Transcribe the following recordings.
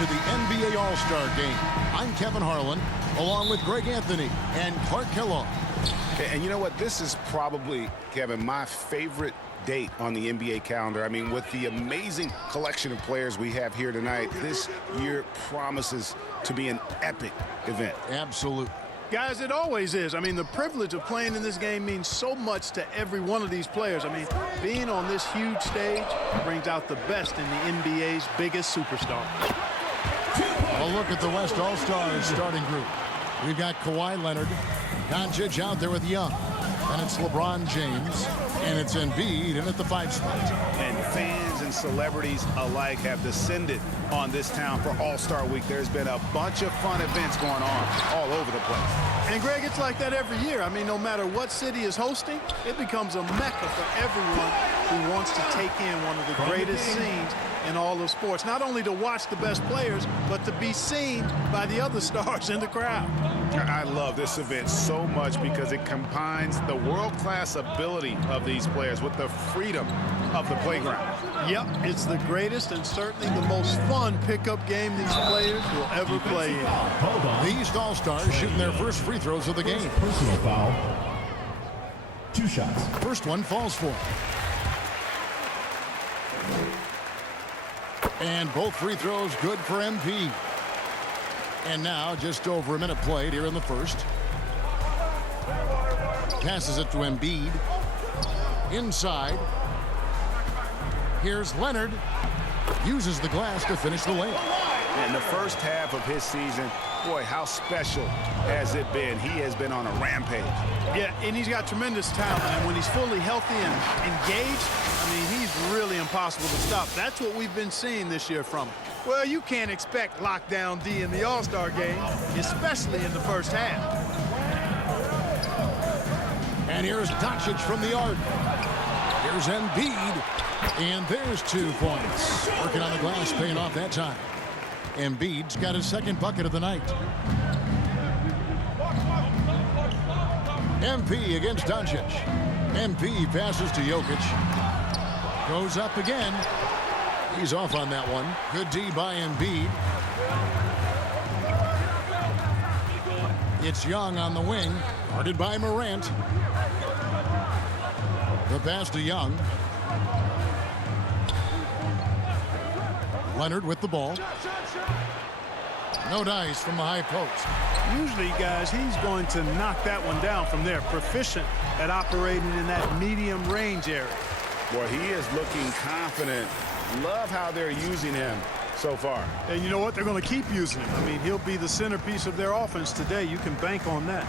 to the NBA All-Star Game. I'm Kevin Harlan, along with Greg Anthony and Clark Kellogg. And you know what? This is probably, Kevin, my favorite date on the NBA calendar. I mean, with the amazing collection of players we have here tonight, this year promises to be an epic event. Absolutely. Guys, it always is. I mean, the privilege of playing in this game means so much to every one of these players. I mean, being on this huge stage brings out the best in the NBA's biggest superstar. A look at the West All-Stars starting group. We've got Kawhi Leonard, Doncic out there with Young. And it's LeBron James, and it's Embiid in at the 5 spot. And fans and celebrities alike have descended on this town for All-Star Week. There's been a bunch of fun events going on all over the place. And, Greg, it's like that every year. I mean, no matter what city is hosting, it becomes a mecca for everyone who wants to take in one of the greatest scenes in all of sports. Not only to watch the best players, but to be seen by the other stars in the crowd. I love this event so much because it combines the world-class ability of these players with the freedom of the playground. Yep, it's the greatest and certainly the most fun pickup game these players will ever play in. These All-Stars shooting their first free throws of the game. Personal foul. 2 shots. First one falls for. And both free throws good for MP. And now just over a minute played here in the first. Passes it to Embiid. Inside. Here's Leonard. Uses the glass to finish the layup. In the first half of his season, boy, how special has it been? He has been on a rampage. Yeah, and he's got tremendous talent. And when he's fully healthy and engaged, I mean, he's really impossible to stop. That's what we've been seeing this year from him. Well, you can't expect lockdown D in the All-Star game, especially in the first half. And here's Doncic from the arc. Here's Embiid. And there's 2 points. Working on the glass, paying off that time. Embiid's got his second bucket of the night. MP against Doncic. MP passes to Jokic. Goes up again. He's off on that one. Good D by Embiid. It's Young on the wing. Guarded by Morant. The pass to Young. Leonard with the ball. No dice from the high post. Usually, guys, he's going to knock that one down from there. Proficient at operating in that medium range area. Boy, he is looking confident. Love how they're using him so far. And you know what? They're going to keep using him. I mean, he'll be the centerpiece of their offense today. You can bank on that.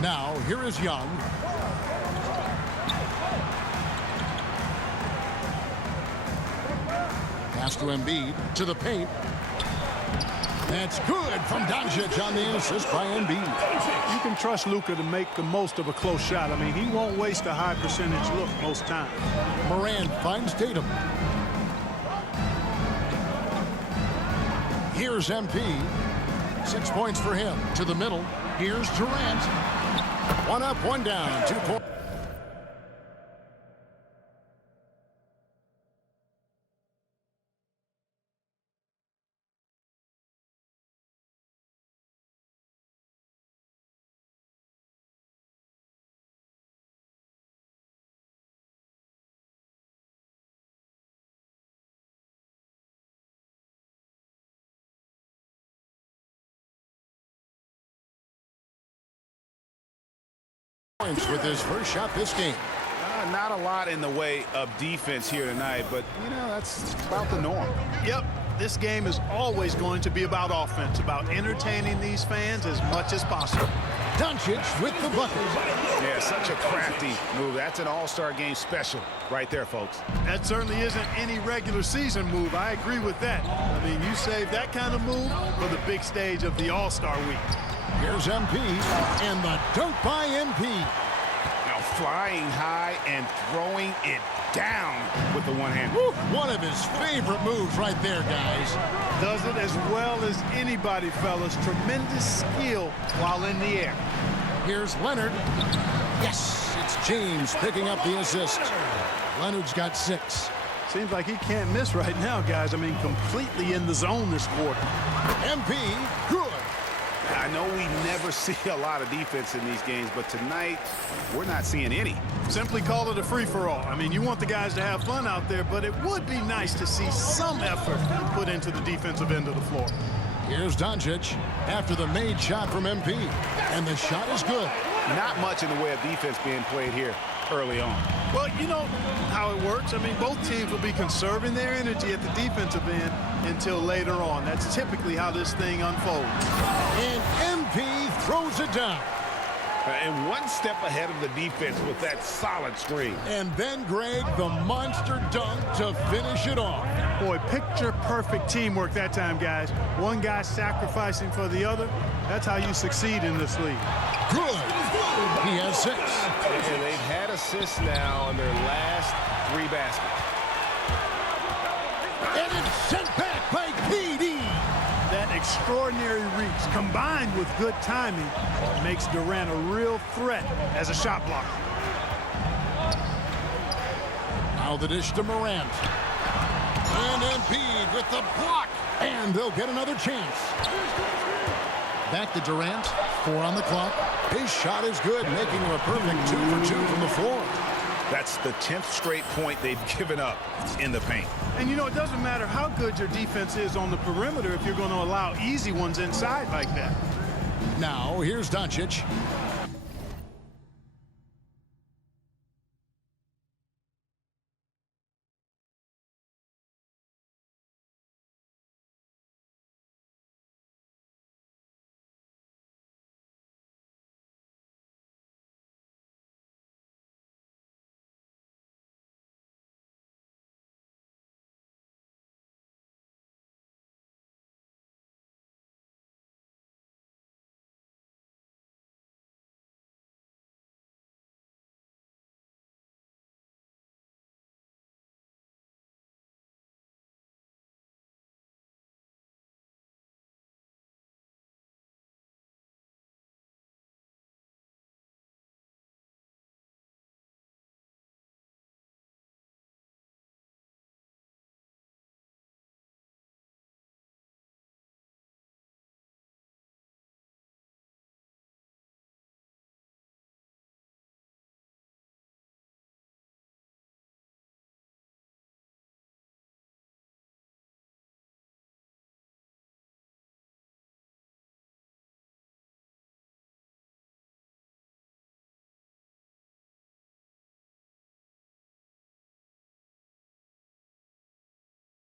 Now, here is Young. Pass to Embiid, to the paint. That's good from Doncic on the assist by Embiid. You can trust Luka to make the most of a close shot. I mean, he won't waste a high percentage look most times. Morant finds Tatum. Here's MP. 6 points for him. To the middle. Here's Durant. 1 up, 1 down. 2 points. With his first shot this game. Not a lot in the way of defense here tonight, but, you know, that's about the norm. Yep, this game is always going to be about offense, about entertaining these fans as much as possible. Doncic with the bucket. Yeah, such a crafty move. That's an All-Star game special right there, folks. That certainly isn't any regular season move. I agree with that. I mean, you save that kind of move for the big stage of the All-Star week. Here's MP, and the dunk by MP. Now flying high and throwing it down with the one hand. One of his favorite moves right there, guys. Does it as well as anybody, fellas. Tremendous skill while in the air. Here's Leonard. Yes, it's James picking up the assist. Leonard's got 6. Seems like he can't miss right now, guys. I mean, completely in the zone this quarter. MP, good. I know we never see a lot of defense in these games, but tonight we're not seeing any. Simply call it a free-for-all. I mean, you want the guys to have fun out there, but it would be nice to see some effort put into the defensive end of the floor. Here's Doncic after the made shot from MP, and the shot is good. Not much in the way of defense being played here early on. Well, you know how it works. I mean, both teams will be conserving their energy at the defensive end until later on. That's typically how this thing unfolds. And MP throws it down. And one step ahead of the defense with that solid screen. And then Greg, the monster dunk to finish it off. Boy, picture-perfect teamwork that time, guys. One guy sacrificing for the other. That's how you succeed in this league. Good. He has 6. And they've had assists now on their last 3 baskets. And it's sent back by PD. That extraordinary reach, combined with good timing, makes Durant a real threat as a shot blocker. Now the dish to Morant. And Embiid with the block. And they'll get another chance. Back to Durant. 4 on the clock. His shot is good, making him a perfect 2 for 2 from the floor. That's the 10th straight point they've given up in the paint. And, you know, it doesn't matter how good your defense is on the perimeter if you're going to allow easy ones inside like that. Now, here's Doncic.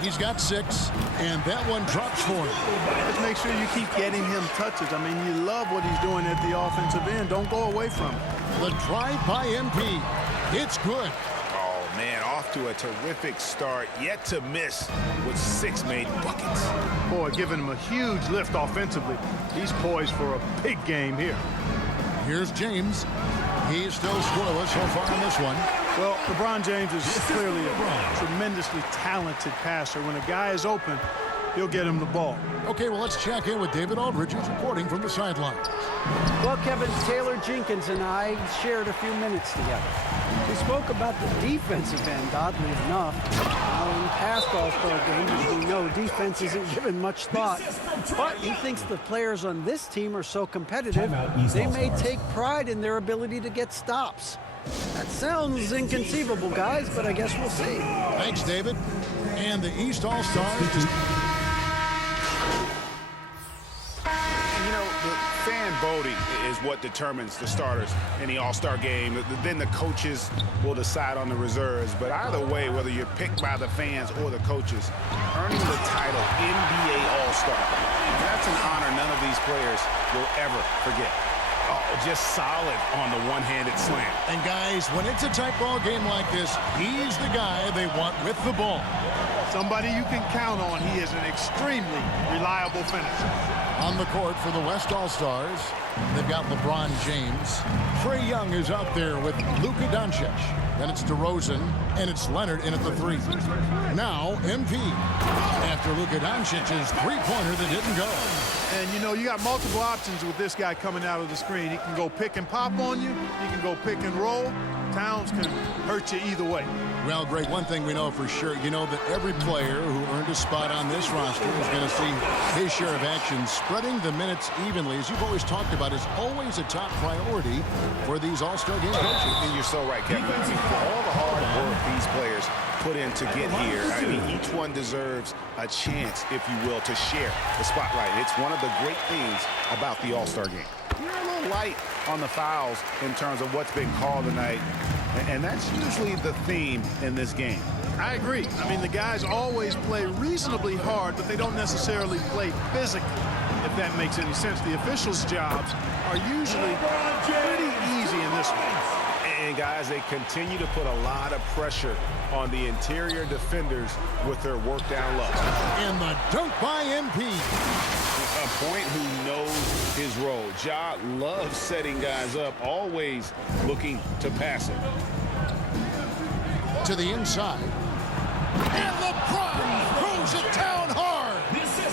He's got 6, and that one drops for him. Just make sure you keep getting him touches. I mean, you love what he's doing at the offensive end. Don't go away from it. The drive by MP. It's good. Oh, man, off to a terrific start. Yet to miss with 6 made buckets. Boy, giving him a huge lift offensively. He's poised for a big game here. Here's James. He's still scoreless so far in this one. Well, LeBron James is clearly a tremendously talented passer. When a guy is open, he'll get him the ball. Okay, well, let's check in with David Aldridge, who's reporting from the sideline. Well, Kevin, Taylor Jenkins and I shared a few minutes together. We spoke about the defensive end, oddly enough. Now, in past All-Star games, as we know, defense isn't given much thought. But he thinks the players on this team are so competitive, they may take pride in their ability to get stops. That sounds inconceivable, guys, but I guess we'll see. Thanks, David. And the East All-Stars. You know, the fan voting is what determines the starters in the All-Star game. Then the coaches will decide on the reserves. But either way, whether you're picked by the fans or the coaches, earning the title NBA All-Star, that's an honor none of these players will ever forget. Oh, just solid on the one-handed slam. And guys, when it's a tight ball game like this, he's the guy they want with the ball. Somebody you can count on. He is an extremely reliable finisher. On the court for the West All-Stars, they've got LeBron James. Trae Young is out there with Luka Doncic. Then it's DeRozan, and it's Leonard in at the 3. Now, MP. After Luka Doncic's three-pointer that didn't go. And, you know, you got multiple options with this guy coming out of the screen. He can go pick and pop on you. He can go pick and roll. Towns can hurt you either way. Well, Greg, one thing we know for sure, you know that every player who earned a spot on this roster is going to see his share of action. Spreading the minutes evenly, as you've always talked about, is always a top priority for these All-Star game coaches. And you're so right, Kevin. I mean, for all the hard work these players put in to get here, I mean, each one deserves a chance, if you will, to share the spotlight. It's one of the great things about the All-Star game. You're a little light on the fouls in terms of what's been called tonight, and that's usually the theme in this game. I agree. I mean, the guys always play reasonably hard, but they don't necessarily play physically, if that makes any sense. The officials' jobs are usually pretty easy in this one. And, guys, they continue to put a lot of pressure on the interior defenders with their work down low. And the dunk by MP. A point who knows his role. Ja loves setting guys up, always looking to pass it. To the inside. And LeBron throws it down hard.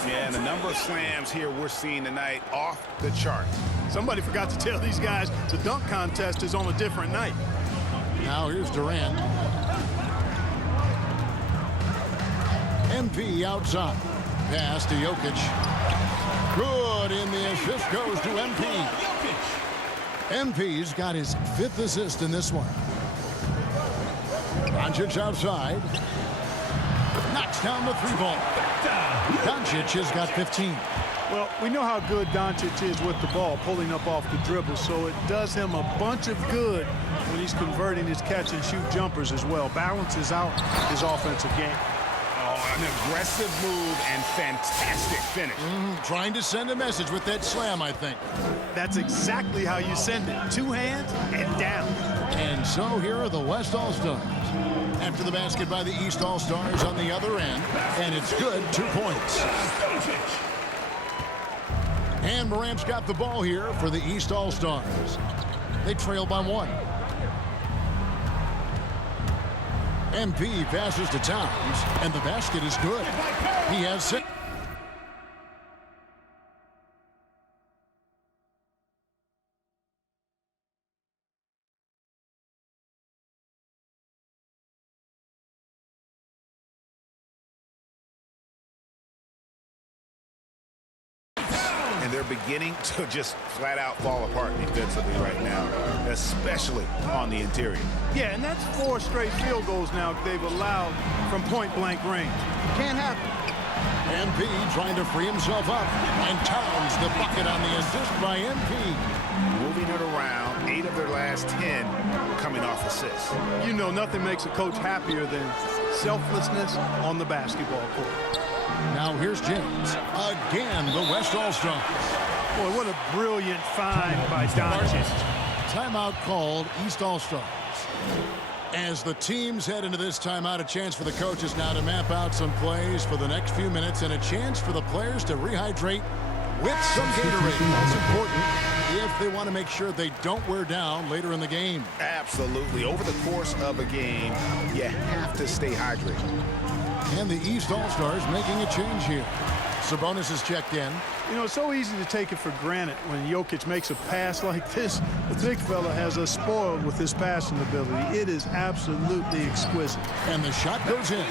Yeah, and the number of slams here we're seeing tonight off the chart. Somebody forgot to tell these guys the dunk contest is on a different night. Now here's Durant. MP outside. Pass to Jokic. Good, and the assist goes to MP. MP's got his 5th assist in this one. Doncic outside. Knocks down the 3-ball. Doncic has got 15. Well, we know how good Doncic is with the ball, pulling up off the dribble, so it does him a bunch of good when he's converting his catch-and-shoot jumpers as well. Balances out his offensive game. Oh, an aggressive move and fantastic finish. Trying to send a message with that slam, I think. That's exactly how you send it. 2 hands and down. And so here are the West All-Stars. After the basket by the East All-Stars on the other end, and it's good, 2 points. And Morant's got the ball here for the East All-Stars. They trail by 1. MP passes to Towns, and the basket is good. He has 6. And they're beginning to just flat out fall apart defensively right now, especially on the interior. Yeah, and that's 4 straight field goals now they've allowed from point-blank range. Can't happen. MP trying to free himself up, and Towns the bucket on the assist by MP. Moving it around, 8 of their last 10 coming off assists. You know, nothing makes a coach happier than selflessness on the basketball court. Now here's James. Again, the West All-Stars. Boy, what a brilliant find by Doncic. Timeout called, East All-Stars. As the teams head into this timeout, a chance for the coaches now to map out some plays for the next few minutes and a chance for the players to rehydrate with some Gatorade. That's important if they want to make sure they don't wear down later in the game. Absolutely. Over the course of a game, you have to stay hydrated. And the East All-Stars making a change here. Sabonis is checked in. You know, it's so easy to take it for granted when Jokic makes a pass like this. The big fella has us spoiled with his passing ability. It is absolutely exquisite. And the shot goes in.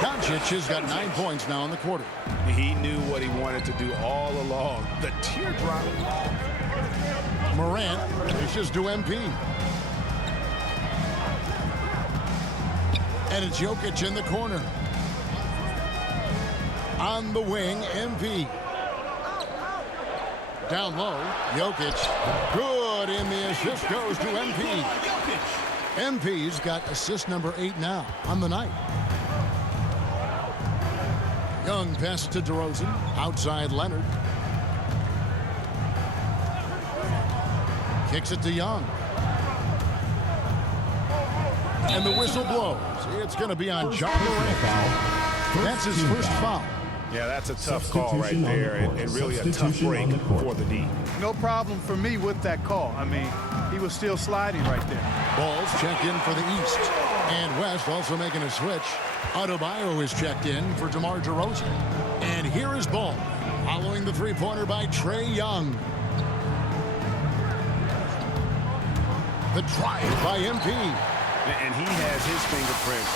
Doncic has got 9 points now in the quarter. He knew what he wanted to do all along. The teardrop. Morant dishes to MP. And it's Jokic in the corner. On the wing, MP. Down low, Jokic. Good, and the assist goes to MP. MP's got assist number 8 now on the night. Young pass to DeRozan. Outside Leonard. Kicks it to Young. And the whistle blows. It's going to be on John Morant. That's his first foul. Yeah, that's a tough call right there, and really a tough break for the D. No problem for me with that call. I mean, he was still sliding right there. Balls check in for the East. And West also making a switch. Adebayo is checked in for DeMar DeRozan. And here is Ball, following the three-pointer by Trae Young. The drive by MP. And he has his fingerprints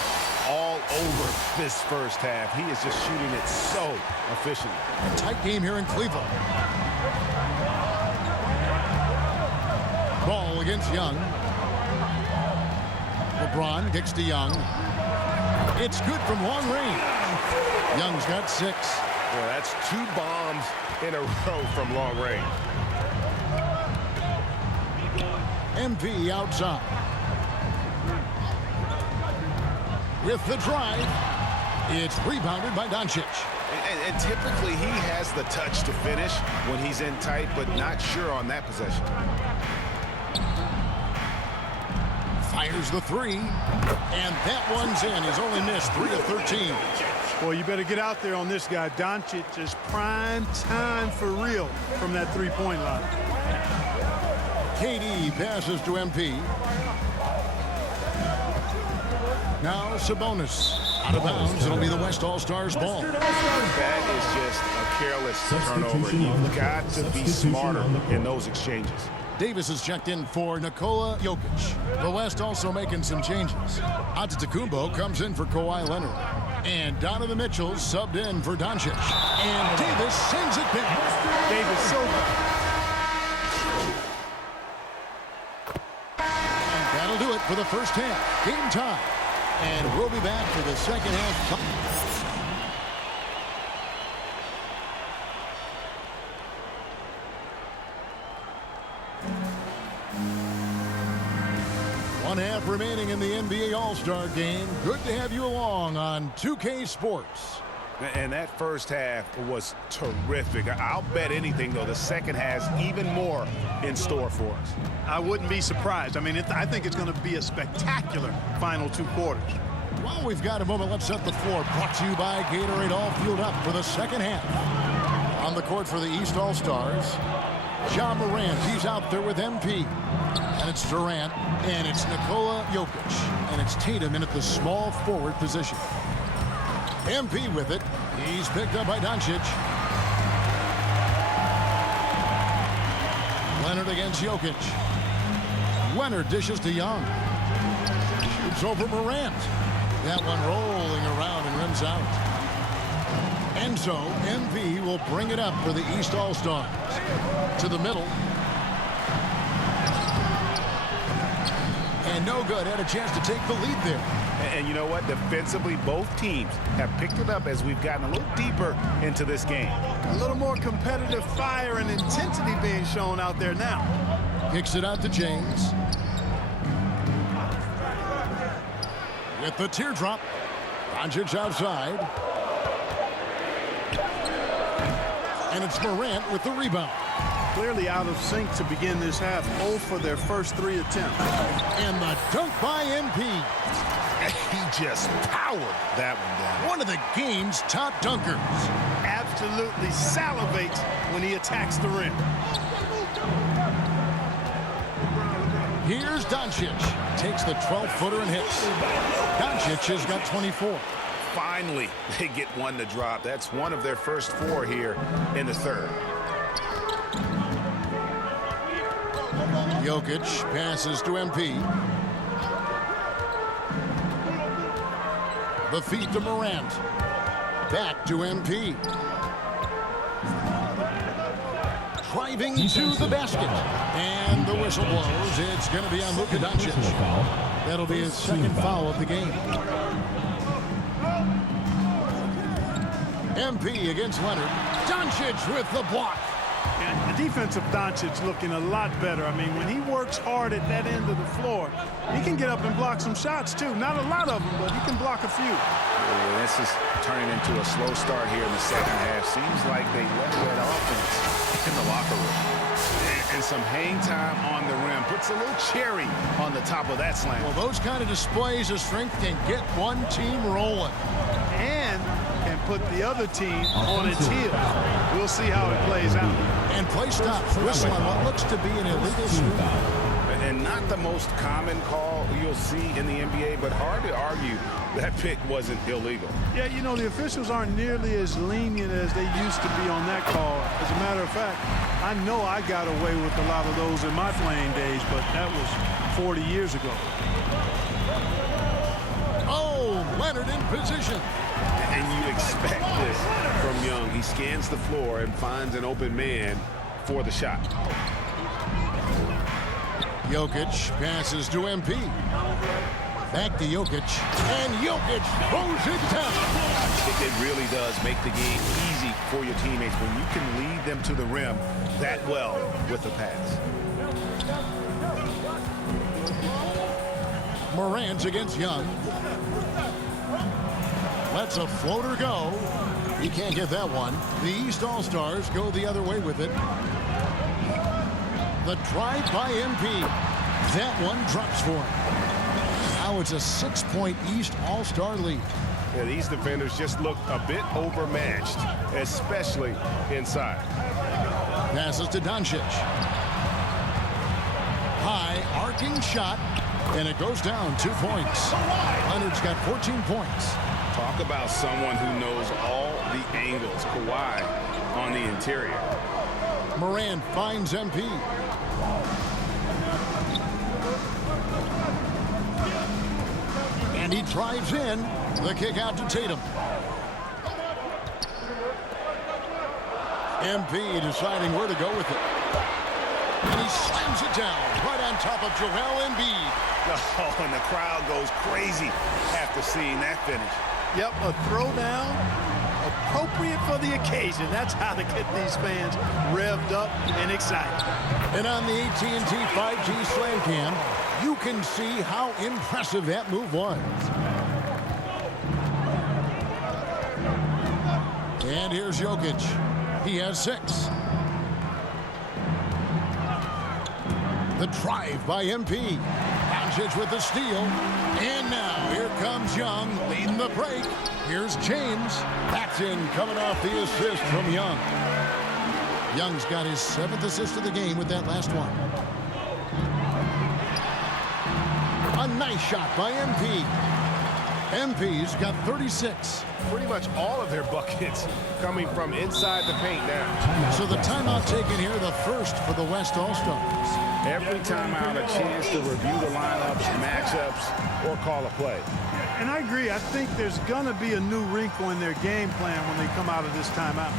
all over this first half. He is just shooting it so efficiently. A tight game here in Cleveland. Ball against Young. LeBron kicks to Young. It's good from long range. Young's got 6. Well, that's 2 bombs in a row from long range. MP outside. With the drive, it's rebounded by Doncic. And typically he has the touch to finish when he's in tight, but not sure on that possession. Fires the 3, and that one's in. He's only missed 3 of 13. Well, you better get out there on this guy. Doncic is prime time for real from that three-point line. KD passes to MP. Now Sabonis. Out of bounds. It'll be the West All-Stars ball. That is just a careless turnover. You've got to be smarter in those exchanges. Davis is checked in for Nikola Jokic. The West also making some changes. Antetokounmpo comes in for Kawhi Leonard. And Donovan Mitchell subbed in for Doncic. And Davis sends it back. Davis so And that'll do it for the first half. Game time. And we'll be back for the second half. One half remaining in the NBA All-Star Game. Good to have you along on 2K Sports. And that first half was terrific. I'll bet anything, though, the second has even more in store for us. I wouldn't be surprised. I mean, I think it's going to be a spectacular final 2 quarters. While we've got a moment, let's set the floor. Brought to you by Gatorade, all fueled up for the second half. On the court for the East All-Stars, Ja Morant. He's out there with MP. And it's Durant, and it's Nikola Jokic, and it's Tatum in at the small forward position. MP with it. He's picked up by Doncic. Leonard against Jokic. Leonard dishes to Young. Shoots over Morant. That one rolling around and rims out. And so MP will bring it up for the East All-Stars. To the middle. And no good. Had a chance to take the lead there. And you know what? Defensively, both teams have picked it up as we've gotten a little deeper into this game. A little more competitive fire and intensity being shown out there now. Kicks it out to James. With the teardrop. Doncic outside. And it's Morant with the rebound. Clearly out of sync to begin this half. 0 for their first 3 attempts. And the dunk by MP. He just powered that one down. One of the game's top dunkers. Absolutely salivates when he attacks the rim. Here's Doncic. Takes the 12-footer and hits. Doncic has got 24. Finally, they get one to drop. That's one of their first 4 here in the third. Jokic passes to MP. The feed to Morant. Back to MP. Driving to the basket. And the whistle blows. It's going to be on Luka Doncic. That'll be his second foul of the game. MP against Leonard. Doncic with the block. And the defense of Doncic looking a lot better. I mean, when he works hard at that end of the floor, he can get up and block some shots, too. Not a lot of them, but he can block a few. Well, this is turning into a slow start here in the second half. Seems like they left that offense in the locker room. And some hang time on the rim. Puts a little cherry on the top of that slam. Well, those kind of displays of strength can get one team rolling. And can put the other team on its heels. We'll see how it plays out. And play stops. Whistle on what looks to be an illegal screen. And not the most common call you'll see in the NBA, but hard to argue that pick wasn't illegal. Yeah, you know, the officials aren't nearly as lenient as they used to be on that call. As a matter of fact, I know I got away with a lot of those in my playing days, but that was 40 years ago. Oh, Leonard in position. And you expect this from Young. He scans the floor and finds an open man for the shot. Jokic passes to MP. Back to Jokic. And Jokic throws it down. It really does make the game easy for your teammates when you can lead them to the rim that well with the pass. Morant against Young. Lets a floater go. He can't get that one. The East All-Stars go the other way with it. The drive by MP. That one drops for him. Now it's a 6-point East All-Star lead. Yeah, these defenders just look a bit overmatched, especially inside. Passes to Doncic. High arcing shot, and it goes down 2 points. Leonard's got 14 points. Talk about someone who knows all the angles. Kawhi on the interior. Morant finds MP. And he drives in. The kick out to Tatum. MP deciding where to go with it. And he slams it down right on top of Joel Embiid. Oh, and the crowd goes crazy after seeing that finish. Yep, a throwdown appropriate for the occasion. That's how to get these fans revved up and excited. And on the AT&T 5G Slam Cam, you can see how impressive that move was. And here's Jokic. He has 6. The drive by MP. Doncic with the steal. And now here comes Young leading the break. Here's James. That's in coming off the assist from Young. Young's got his 7th assist of the game with that last one. A nice shot by MP. MP's got 36. Pretty much all of their buckets coming from inside the paint now. So the timeout taken here, the first for the West All-Stars. Every timeout, a chance to review the lineups, matchups, or call a play. And I agree. I think there's going to be a new wrinkle in their game plan when they come out of this timeout.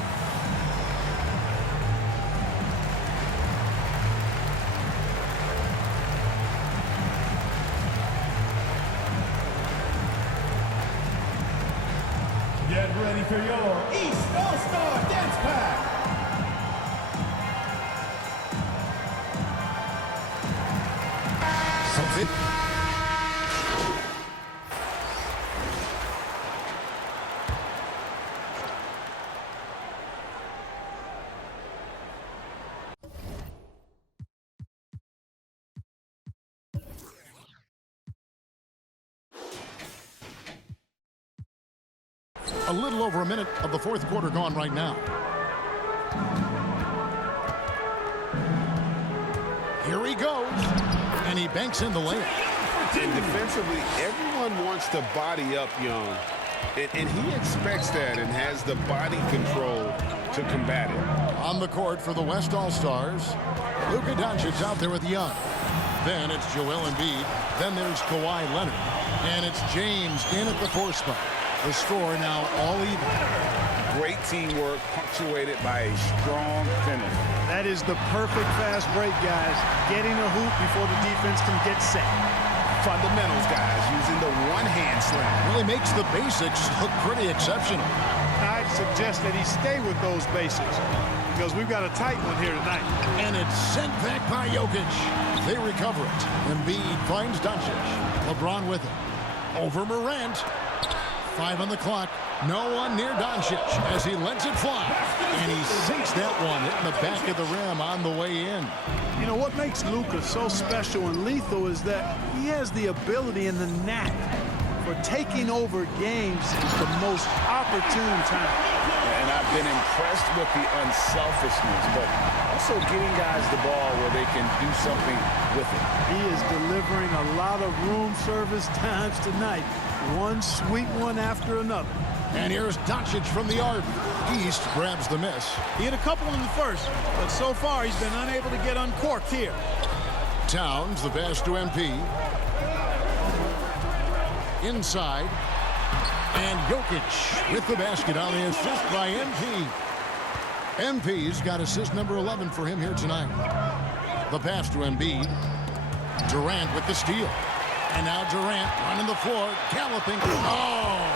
Get ready for your East All-Star Dance Pack. A little over a minute of the fourth quarter gone right now. Here he goes. And he banks in the layup. And defensively, everyone wants to body up Young. And he expects that and has the body control to combat it. On the court for the West All-Stars, Luka Doncic out there with Young. Then it's Joel Embiid. Then there's Kawhi Leonard. And it's James in at the 4 spot. The score now all even. Great teamwork punctuated by a strong finish. That is the perfect fast break, guys. Getting a hoop before the defense can get set. Fundamentals, guys, using the one-hand slam. Really makes the basics look pretty exceptional. I'd suggest that he stay with those basics because we've got a tight one here tonight. And it's sent back by Jokic. They recover it. Embiid finds Doncic. LeBron with it. Over Morant. 5 on the clock. No one near Doncic as he lets it fly. And he sinks that one, hitting the back of the rim on the way in. You know, what makes Luka so special and lethal is that he has the ability and the knack for taking over games at the most opportune time. And and I've been impressed with the unselfishness, but also getting guys the ball where they can do something with it. He is delivering a lot of room service times tonight. One sweet one after another. And here's Doncic from the arc. East grabs the miss. He hit a couple in the first, but so far he's been unable to get uncorked here. Towns, the pass to MP. Inside. And Jokic with the basket on the assist by MP. MP's got assist number 11 for him here tonight. The pass to Embiid. Durant with the steal. And now Durant running the floor, galloping. Oh!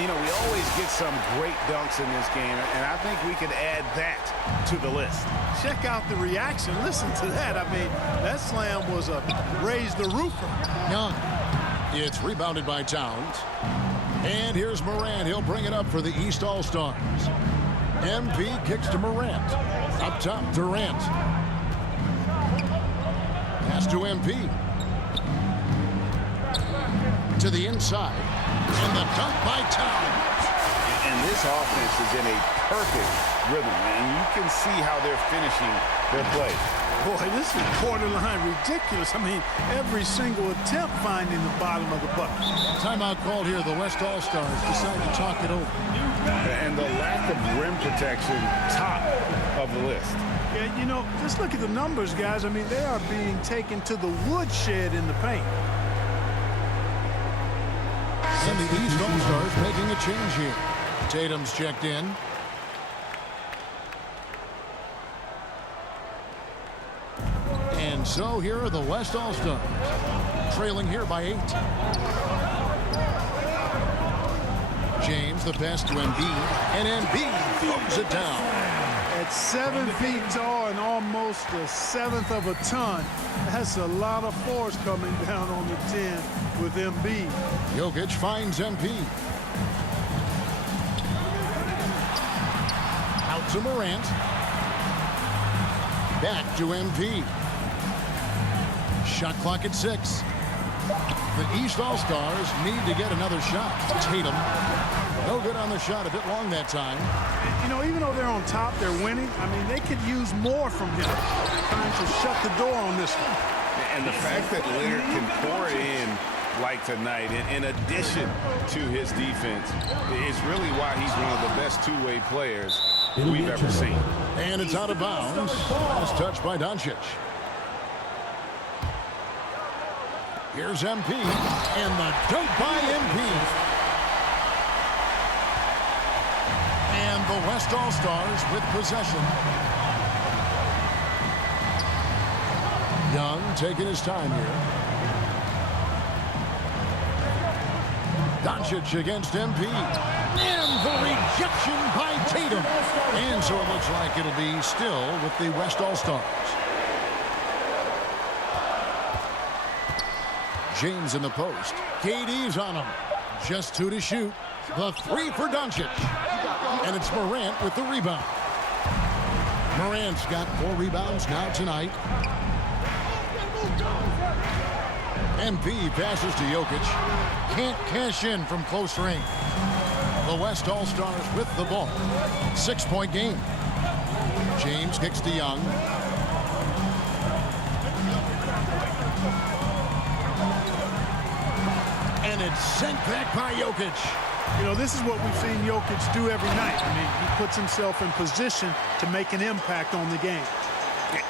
You know, we always get some great dunks in this game, and I think we could add that to the list. Check out the reaction. Listen to that. I mean, that slam was a raise the roofer. Young. It's rebounded by Towns. And here's Morant. He'll bring it up for the East All-Stars. MP kicks to Morant. Up top, Durant. Pass to MP. To the inside. And the dunk by Towns. And this offense is in a perfect rhythm, and you can see how they're finishing their play. Boy, this is borderline ridiculous. I mean, every single attempt finding the bottom of the bucket. Timeout called here. The West All-Stars decide to talk it over. And the lack of rim protection, top of the list. Yeah, you know, just look at the numbers, guys. I mean, they are being taken to the woodshed in the paint. And the East All-Stars making a change here. Tatum's checked in. And so here are the West All-Stars, trailing here by 8. James, the pass to Embiid, and Embiid throws it down. At 7 feet tall and almost a seventh of a ton, that's a lot of force coming down on the 10 with Embiid. Jokic finds MP. Out to Morant. Back to MP. Shot clock at 6. The East All-Stars need to get another shot. Tatum, no good on the shot, a bit long that time. You know, even though they're on top, they're winning. I mean, they could use more from him. Trying to shut the door on this one. And the fact that Leonard can pour it in like tonight, in addition to his defense, is really why he's one of the best two-way players we've ever seen. And it's out of bounds. Last touch by Doncic. Here's MP, and the dunk by MP. And the West All-Stars with possession. Young taking his time here. Doncic against MP. And the rejection by Tatum. And so it looks like it'll be still with the West All-Stars. James in the post. KD's on him. Just 2 to shoot. The 3 for Doncic. And it's Morant with the rebound. Morant's got 4 rebounds now tonight. MP passes to Jokic. Can't cash in from close range. The West All-Stars with the ball. 6-point game. James kicks to Young. And it's sent back by Jokic. You know, this is what we've seen Jokic do every night. I mean, he puts himself in position to make an impact on the game.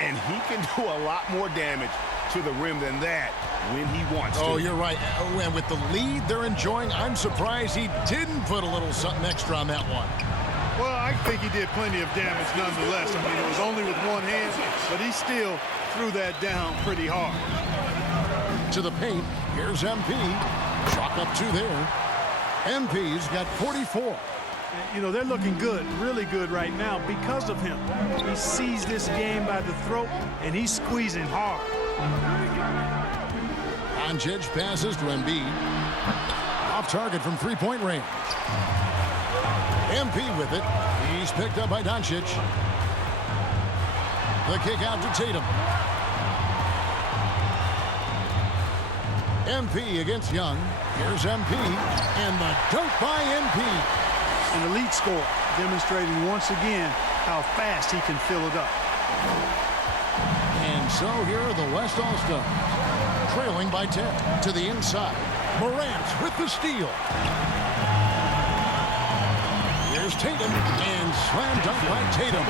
And he can do a lot more damage to the rim than that when he wants to. Oh, you're right. And with the lead they're enjoying, I'm surprised he didn't put a little something extra on that one. Well, I think he did plenty of damage nonetheless. I mean, it was only with one hand, but he still threw that down pretty hard. To the paint, here's MP. Chalk up 2 there. MP's got 44. You know, they're looking good, really good right now because of him. He sees this game by the throat, and he's squeezing hard. Doncic passes to Embiid. Off target from 3-point range. MP with it. He's picked up by Doncic. The kick out to Tatum. MP against Young. Here's MP, and the dunk by MP. An elite score, demonstrating once again how fast he can fill it up. And so here are the West All-Stars, trailing by 10 to the inside. Morant with the steal. Here's Tatum, and slam dunk by Tatum.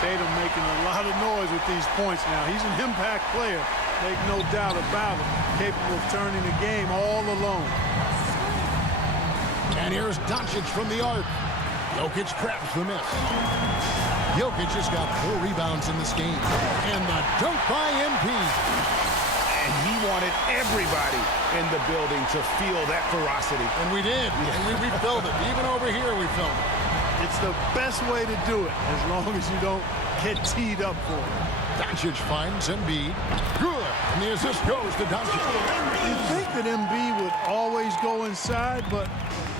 Tatum making a lot of noise with these points now. He's an impact player, make no doubt about it. Capable of turning the game all alone. And here's Doncic from the arc. Jokic grabs the miss. Jokic has got 4 rebounds in this game. And the dunk by MP. And he wanted everybody in the building to feel that ferocity. And we did. And we felt it. Even over here, we felt it. It's the best way to do it, as long as you don't get teed up for it. Doncic finds Embiid. Good. And the assist goes to Doncic. You'd think that Embiid would always go inside, but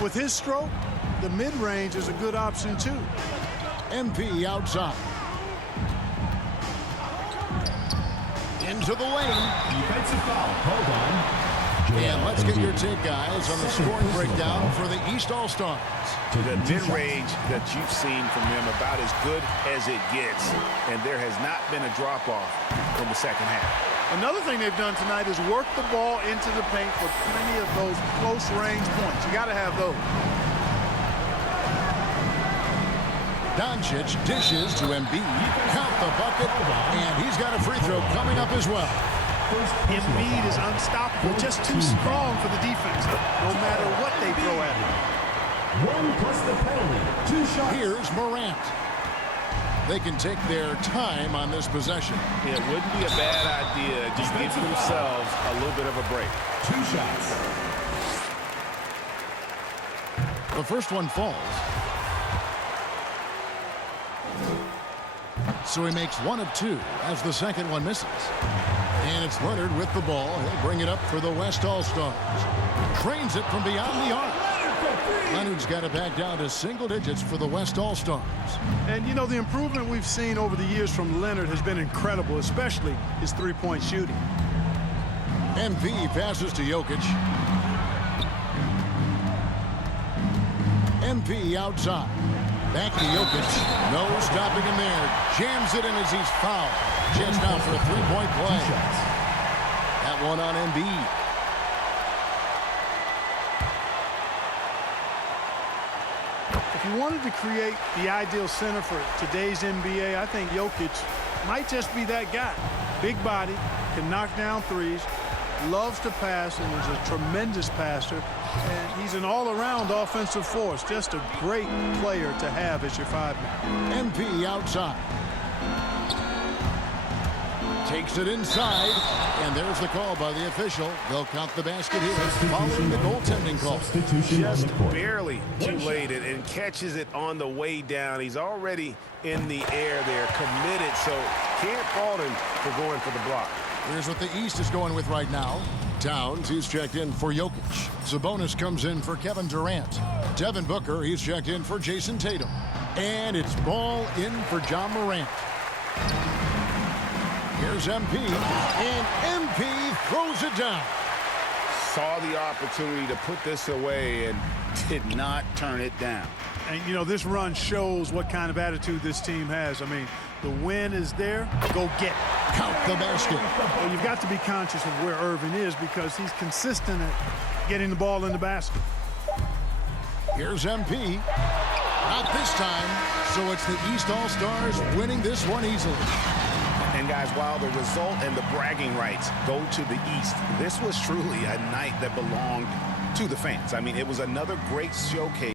with his stroke, the mid-range is a good option too. MP outside. Into the lane. Defensive foul called on. And let's get your take, guys, on the scoring breakdown for the East All-Stars. The mid-range that you've seen from them about as good as it gets. And there has not been a drop-off in the second half. Another thing they've done tonight is work the ball into the paint for plenty of those close-range points. You got to have those. Doncic dishes to Embiid. Count the bucket. And he's got a free throw coming up as well. Embiid is unstoppable, just too strong for the defense, no matter what they throw at him. 1 plus the penalty. 2 shots. Here's Morant. They can take their time on this possession. It wouldn't be a bad idea. Just give themselves a little bit of a break. 2 shots. The first one falls. So he makes 1 of 2 as the second one misses. And it's Leonard with the ball. He'll bring it up for the West All-Stars. Trains it from beyond the arc. Leonard's got it back down to single digits for the West All-Stars. And, you know, the improvement we've seen over the years from Leonard has been incredible, especially his three-point shooting. MP passes to Jokic. MP outside. Back to Jokic. No stopping him there. Jams it in as he's fouled. Just out for a three-point play. That one on Embiid. If you wanted to create the ideal center for today's NBA, I think Jokic might just be that guy. Big body, can knock down threes, loves to pass, and is a tremendous passer. And he's an all-around offensive force. Just a great player to have as your 5-man. MP outside. Takes it inside, and there's the call by the official. They'll count the basket here, following the goaltending call. Just barely too late and catches it on the way down. He's already in the air there, committed, so can't fault him for going for the block. Here's what the East is going with right now. Towns, he's checked in for Jokic. Sabonis comes in for Kevin Durant. Devin Booker, he's checked in for Jason Tatum. And it's ball in for John Morant. Here's MP, and MP throws it down. Saw the opportunity to put this away and did not turn it down. And, you know, this run shows what kind of attitude this team has. I mean, the win is there. Go get it. Count the basket. Well, you've got to be conscious of where Irving is because he's consistent at getting the ball in the basket. Here's MP. Not this time. So it's the East All-Stars winning this one easily. And guys, while the result and the bragging rights go to the East, this was truly a night that belonged to the fans. I mean, it was another great showcase.